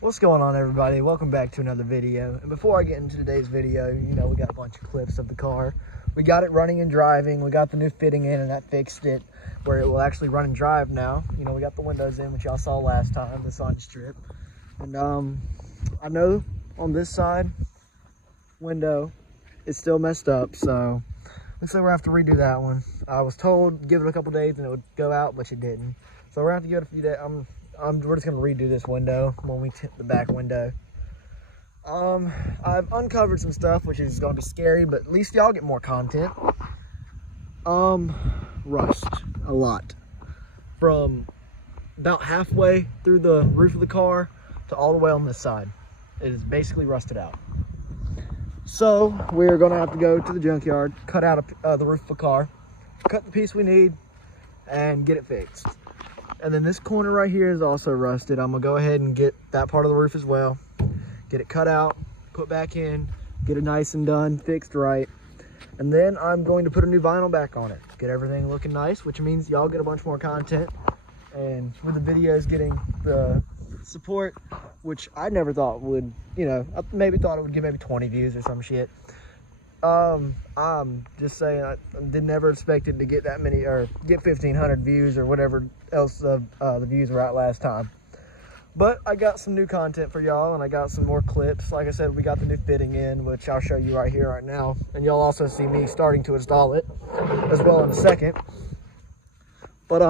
What's going on, everybody? Welcome back to another video. And before I get into today's video, we got a bunch of clips of the car. We got it running and driving. We got the new fitting in, and that fixed it where it will actually run and drive now. We got the windows in, which y'all saw last time, the sun strip. And I know on this side window it's still messed up, so looks like we're gonna have to redo that one. I was told give it a couple days and it would go out, but it didn't. So we're gonna have to give it a few days. We're just gonna redo this window when we tint the back window. I've uncovered some stuff which is gonna be scary, but at least y'all get more content. Rust a lot from about halfway through the roof of the car to all the way on this side. It is basically rusted out. So we're gonna have to go to the junkyard, cut out the roof of the car, cut the piece we need, and get it fixed. And then this corner right here is also rusted. I'm gonna go ahead and get that part of the roof as well, get it cut out, put back in, get it nice and done, fixed right. And then I'm going to put a new vinyl back on it, get everything looking nice, which means y'all get a bunch more content. And with the videos getting the support, which I never thought would, I maybe thought it would get maybe 20 views or some shit. I'm just saying, I did never expect it to get that many, or get 1,500 views or whatever else the views were at last time. But I got some new content for y'all, and I got some more clips. Like I said, we got the new fitting in, which I'll show you right here, right now. And y'all also see me starting to install it as well in a second. But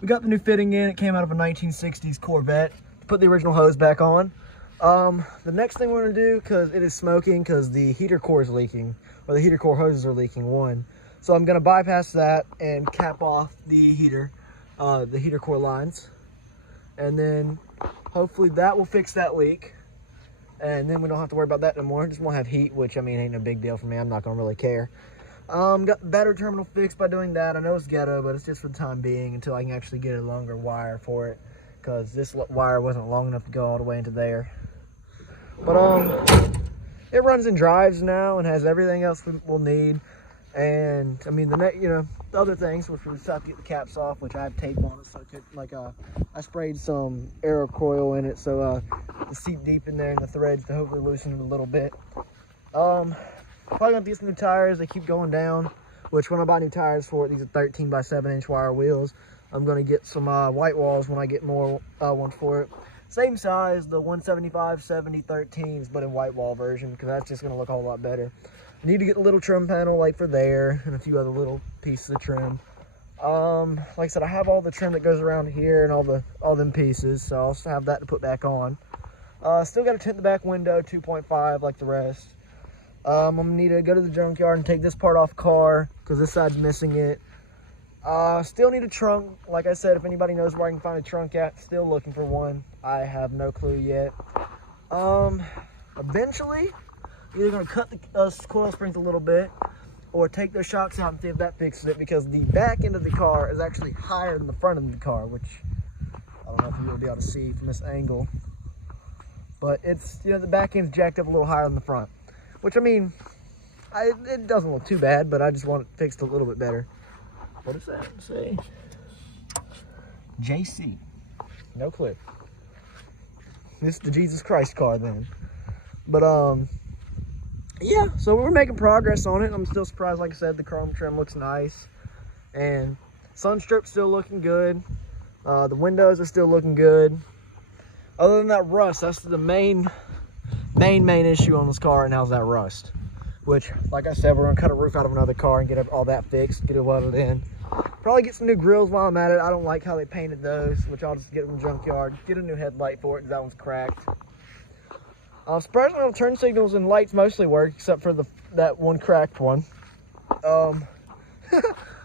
we got the new fitting in. It came out of a 1960s Corvette. Put the original hose back on. The next thing we're gonna do, because it is smoking, because the heater core is leaking, or the heater core hoses are leaking, one. So I'm gonna bypass that and cap off the heater core lines. And then hopefully that will fix that leak. And then we don't have to worry about that anymore. Just won't have heat, which ain't no big deal for me. I'm not gonna really care. Got the battery terminal fixed by doing that. I know it's ghetto, but it's just for the time being until I can actually get a longer wire for it, because this wire wasn't long enough to go all the way into there. But it runs and drives now and has everything else we'll need. And the other things, which we just have to get the caps off, which I have tape on it, so I sprayed some aero coil in it, so to seep deep in there in the threads to hopefully loosen it a little bit. Probably gonna get some new tires. They keep going down, which when I buy new tires for it, these are 13 by 7-inch wire wheels. I'm gonna get some white walls when I get more ones for it. Same size, the 175 70 13s, but in white wall version, because that's just gonna look a whole lot better. I need to get a little trim panel like for there, and a few other little pieces of trim. Like I said, I have all the trim that goes around here and all them pieces, so I'll have that to put back on. Still got to tint the back window 2.5 like the rest. I'm gonna need to go to the junkyard and take this part off car, because this side's missing it. Still need a trunk. Like I said, if anybody knows where I can find a trunk at, still looking for one. I have no clue yet. Eventually, either gonna cut the coil springs a little bit, or take those shocks out and see if that fixes it, because the back end of the car is actually higher than the front of the car, which I don't know if you'll be able to see from this angle. But it's, the back end's jacked up a little higher than the front, which it doesn't look too bad, but I just want it fixed a little bit better. What does that say? JC. No clue. This is the Jesus Christ car then. But yeah, so we're making progress on it. I'm still surprised. Like I said, the chrome trim looks nice, and sun strip's still looking good. The windows are still looking good. Other than that rust, that's the main issue on this car right now, is that rust. Which, like I said, we're gonna cut a roof out of another car and get all that fixed, get it welded in. Probably get some new grills while I'm at it. I don't like how they painted those, which I'll just get from the junkyard. Get a new headlight for it, because that one's cracked. Surprisingly, all the turn signals and lights mostly work, except for that one cracked one.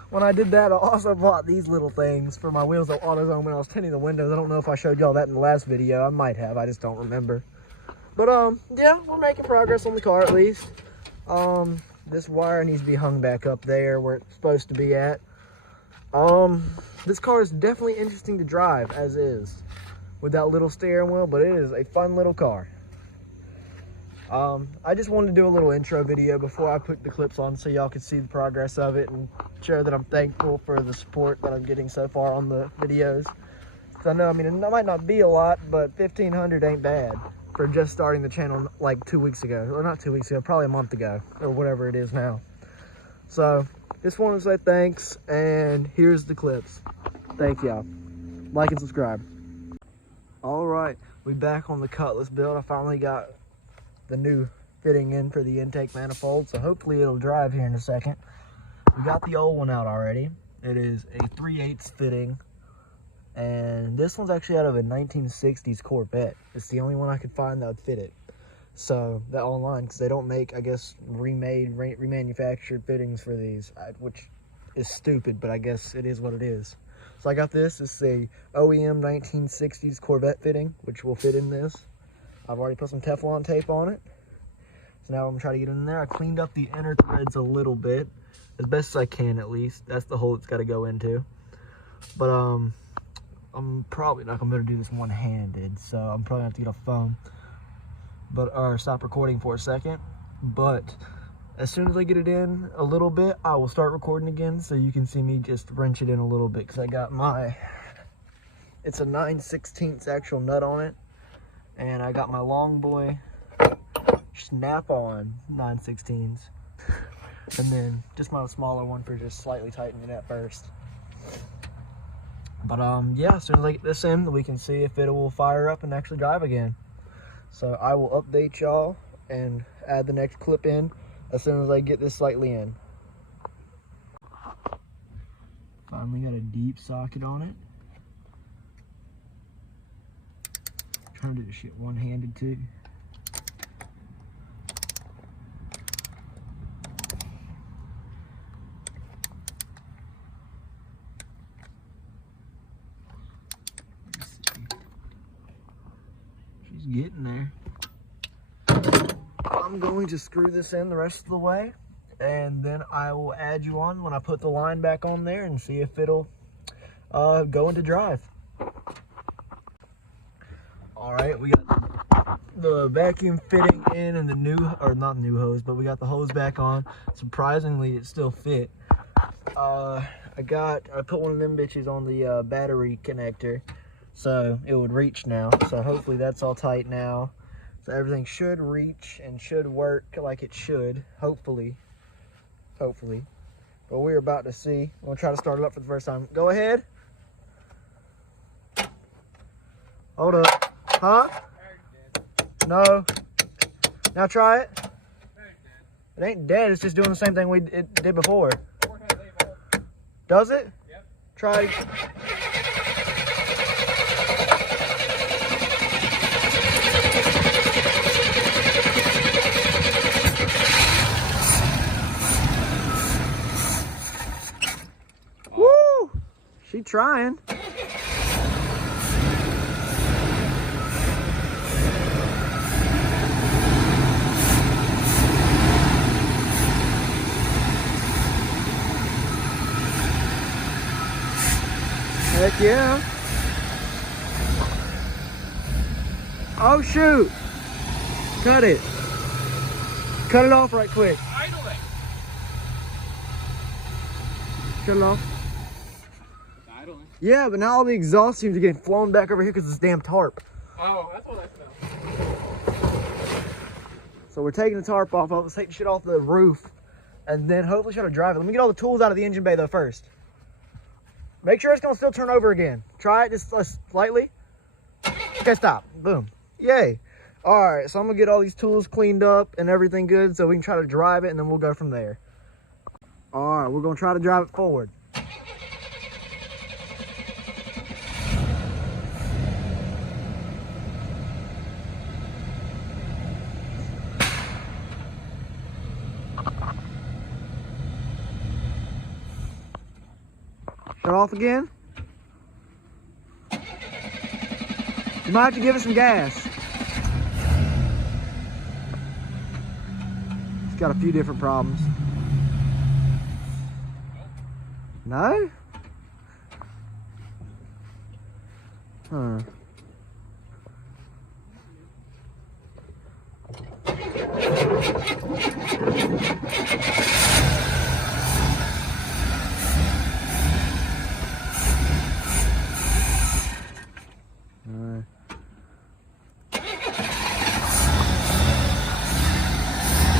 When I did that, I also bought these little things for my wheels of AutoZone when I was tinting the windows. I don't know if I showed y'all that in the last video. I might have, I just don't remember. But yeah, we're making progress on the car at least. This wire needs to be hung back up there where it's supposed to be at. This car is definitely interesting to drive as is, with that little steering wheel, but it is a fun little car. I just wanted to do a little intro video before I put the clips on, so y'all could see the progress of it and share that I'm thankful for the support that I'm getting so far on the videos. So I know, I mean, it might not be a lot, but 1,500 ain't bad for just starting the channel like 2 weeks ago. Or not 2 weeks ago, probably a month ago, or whatever it is now. So, just wanted to say thanks, and here's the clips. Thank y'all. Like and subscribe. All right, we back on the Cutlass build. I finally got the new fitting in for the intake manifold, so hopefully it'll drive here in a second. We got the old one out already. It is a 3/8 fitting, and this one's actually out of a 1960s Corvette. It's the only one I could find that would fit it. So that online, because they don't make, I guess, remanufactured fittings for these, which is stupid, but I guess it is what it is. So I got this. It's a OEM 1960s Corvette fitting, which will fit in this. I've already put some Teflon tape on it. So now I'm gonna try to get in there. I cleaned up the inner threads a little bit, as best as I can at least. That's the hole it's got to go into. But I'm probably not gonna be able to do this one-handed, so I'm probably gonna have to get a phone. Or stop recording for a second. But as soon as I get it in a little bit, I will start recording again, so you can see me just wrench it in a little bit, because I got it's a 9/16 actual nut on it, and I got my long boy snap-on 9/16, and then just my smaller one for just slightly tightening it at first. But yeah, as soon as I get this in, we can see if it will fire up and actually drive again. So I will update y'all and add the next clip in as soon as I get this slightly in. Finally got a deep socket on it. Trying to do this shit one-handed too. She's getting there. I'm going to screw this in the rest of the way, and then I will add you on when I put the line back on there and see if it'll go into drive. All right, we got the vacuum fitting in and the new, or not new hose, but we got the hose back on. Surprisingly, it still fit. I put one of them bitches on the battery connector, so it would reach now. So hopefully that's all tight now. So everything should reach and should work like it should, hopefully. But we're about to see. I'm gonna try to start it up for the first time. Go ahead. Hold up. Huh? No. Now try it. It ain't dead, it's just doing the same thing it did before. Does it? Yep. Try. Woo! She trying. Heck yeah. Oh shoot. Cut it. Cut it off right quick. Idle it. Cut it off. Idling. Yeah, but now all the exhaust seems to get flown back over here because of this damn tarp. Oh, that's what I smell. So we're taking the tarp off of it, let's take the shit off the roof, and then hopefully try to drive it. Let me get all the tools out of the engine bay though first. Make sure it's gonna still turn over again. Try it just slightly. Okay, stop. Boom. Yay. All right, so I'm gonna get all these tools cleaned up and everything good so we can try to drive it, and then we'll go from there. All right, we're gonna try to drive it forward. Shut off again. You might have to give it some gas. It's got a few different problems. No? Huh.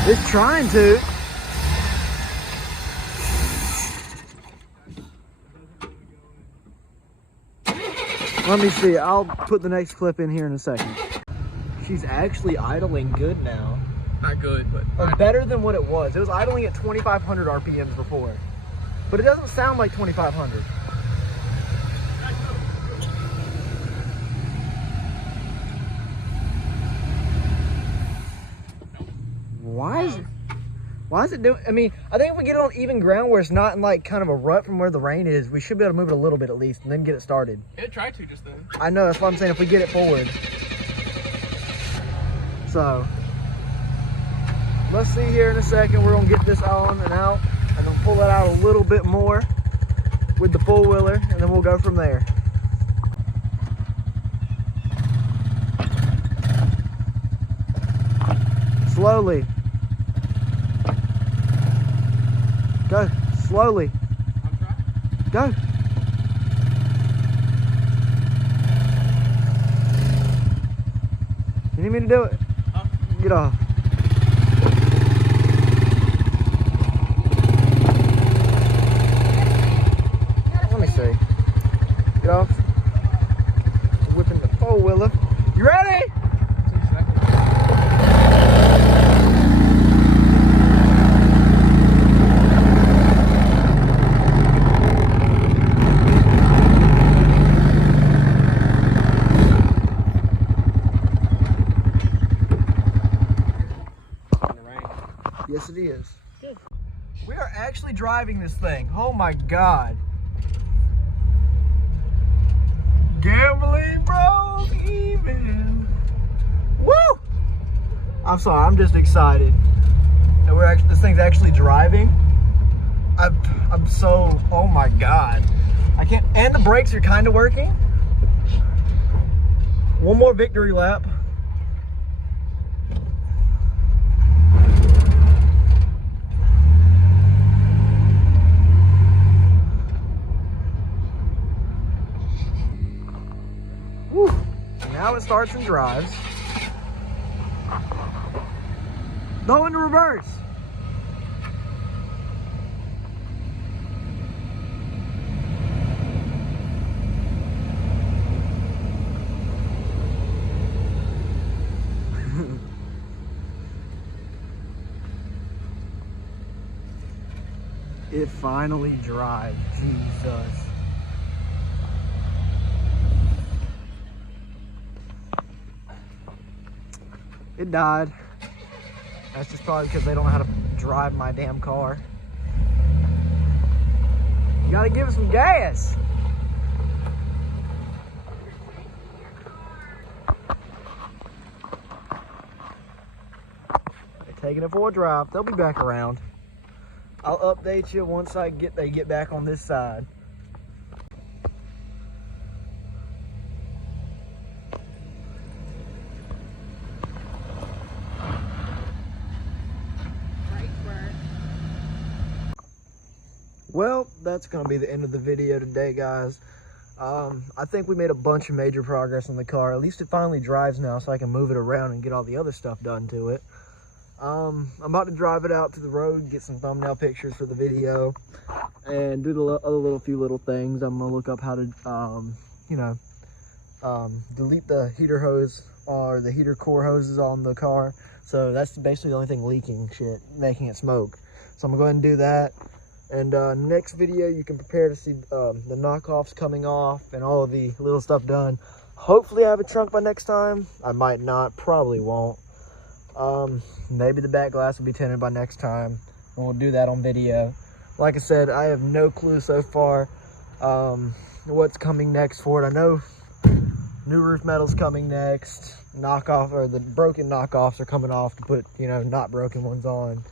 It's trying to. Let me see. I'll put the next clip in here in a second. She's actually idling good now. Not good, but Or better than what it was. It was idling at 2,500 RPMs before. But it doesn't sound like 2,500. Why is it doing? I mean, I think if we get it on even ground where it's not in like kind of a rut from where the rain is, we should be able to move it a little bit at least and then get it started. it tried to just then. I know, that's what I'm saying, if we get it forward. So, let's see here in a second. We're gonna get this on and out and then pull it out a little bit more with the four-wheeler and then we'll go from there. Slowly. Go, slowly. I'm trying. Go. You need me to do it? Huh? Get off. Let me see. Get off. Whipping the four-wheeler. You ready? 2 seconds. Yes, it is. Good. We are actually driving this thing. Oh my God. Gambling broke even. Woo! I'm sorry, I'm just excited. And this thing's actually driving. I'm so, oh my God. I can't, and the brakes are kind of working. One more victory lap. Woo. Now it starts and drives. Go into reverse. It finally drives. Jesus. It died. That's just probably because they don't know how to drive my damn car. You gotta give it some gas. They're taking it for a drive. They'll be back around. I'll update you once they get back on this side. Well, that's going to be the end of the video today, guys. I think we made a bunch of major progress on the car. At least it finally drives now, so I can move it around and get all the other stuff done to it. I'm about to drive it out to the road, get some thumbnail pictures for the video, and do the other few little things. I'm going to look up how to, delete the heater hose or the heater core hoses on the car. So that's basically the only thing leaking shit, making it smoke. So I'm going to go ahead and do that. And next video, you can prepare to see the knockoffs coming off and all of the little stuff done. Hopefully I have a trunk by next time. I might not, probably won't. Maybe the back glass will be tinted by next time. And we'll do that on video. Like I said, I have no clue so far what's coming next for it. I know new roof metal's coming next. Knockoff, or the broken knockoffs are coming off to put, not broken ones on.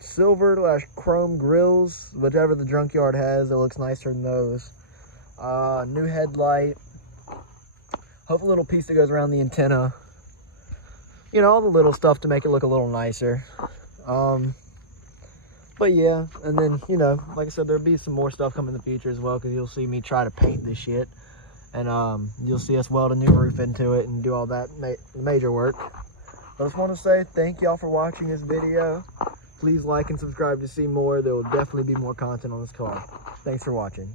Silver / chrome grills, whichever the junkyard has, it looks nicer than those. New headlight. Hopefully a little piece that goes around the antenna. All the little stuff to make it look a little nicer. But yeah, and then, like I said, there'll be some more stuff coming in the future as well, because you'll see me try to paint this shit. And you'll see us weld a new roof into it and do all that major work. I just want to say thank y'all for watching this video. Please like and subscribe to see more. There will definitely be more content on this car. Thanks for watching.